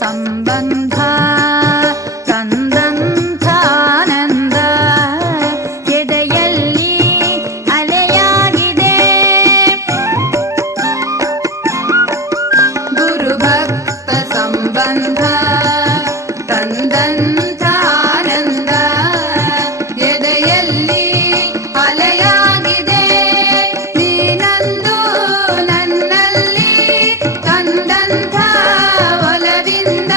ಸಂಬಂಧ ತಂದಂಥಾನಂದ ಎದೆಯಲ್ಲಿ ಅಲೆಯಾಗಿದೆ. ಗುರುಭಕ್ತ ಸಂಬಂಧ ತಂದಂಥಾನಂದ ಎದೆಯಲ್ಲಿ ಅಲೆಯಾಗಿದೆ. ನೀನಂದು ನನ್ನಲ್ಲಿ ತಂದಂಥ ಒಲವಿಂದ,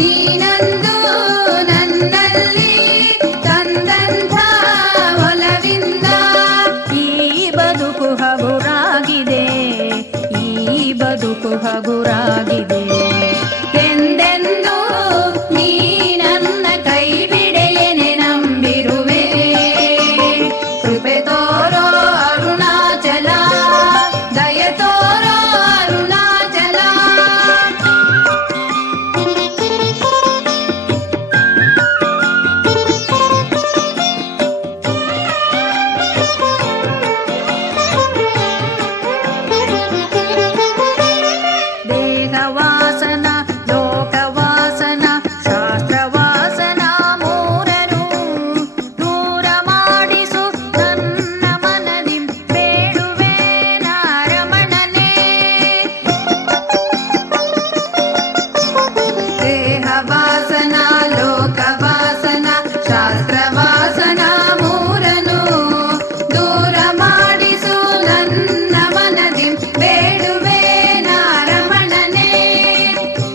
ನೀನಂದು ನನ್ನಲ್ಲಿ ತಂದಂಥ ಒಲವಿಂದ ಈ ಬದುಕು ಹಗುರಾಗಿದೆ, ಈ ಬದುಕು ಹಗುರಾಗಿದೆ. ಎಂದೆಂದೂ ನೀ ನನ್ನ ಕೈ ಬಿಡೆಯನೆ ನಂಬಿರುವೆ. ಕೃಪೆ ತೋರೋ ಅರುಣಾಚಲ, ದಯ ತೋರೋ ಅರುಣಾಚಲ. ದೇಹವಾಸನ ಲೋಕವಾಸನ ಶಾಸ್ತ್ರವಾಸನ ಮೂರನು ದೂರ ಮಾಡಿಸು ನನ್ನ ಮನದಿ ಬೇಡುವೆ ನಾರಮಣನೇ. ದೇಹವಾಸನ ಲೋಕವಾಸನ ಶಾಸ್ತ್ರವಾಸನ ಮೂರನು ದೂರ ಮಾಡಿಸು ನನ್ನ ಮನದಿ ಬೇಡುವೆ ನಾರಮಣನೇ.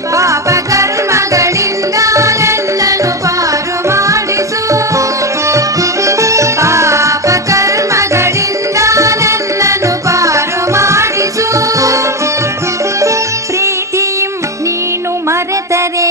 ಪಾಪ ಕರ್ಮಗಳಿಂದ ನನ್ನನ್ನು ಪಾರು ಮಾಡಿಸು, ಪಾಪ ಕರ್ಮಗಳಿಂದ ನನ್ನನ್ನು ಪಾರು ಮಾಡಿಸು. ಪ್ರೀತಿಯಂ ನೀನು ಮರೆತರೆ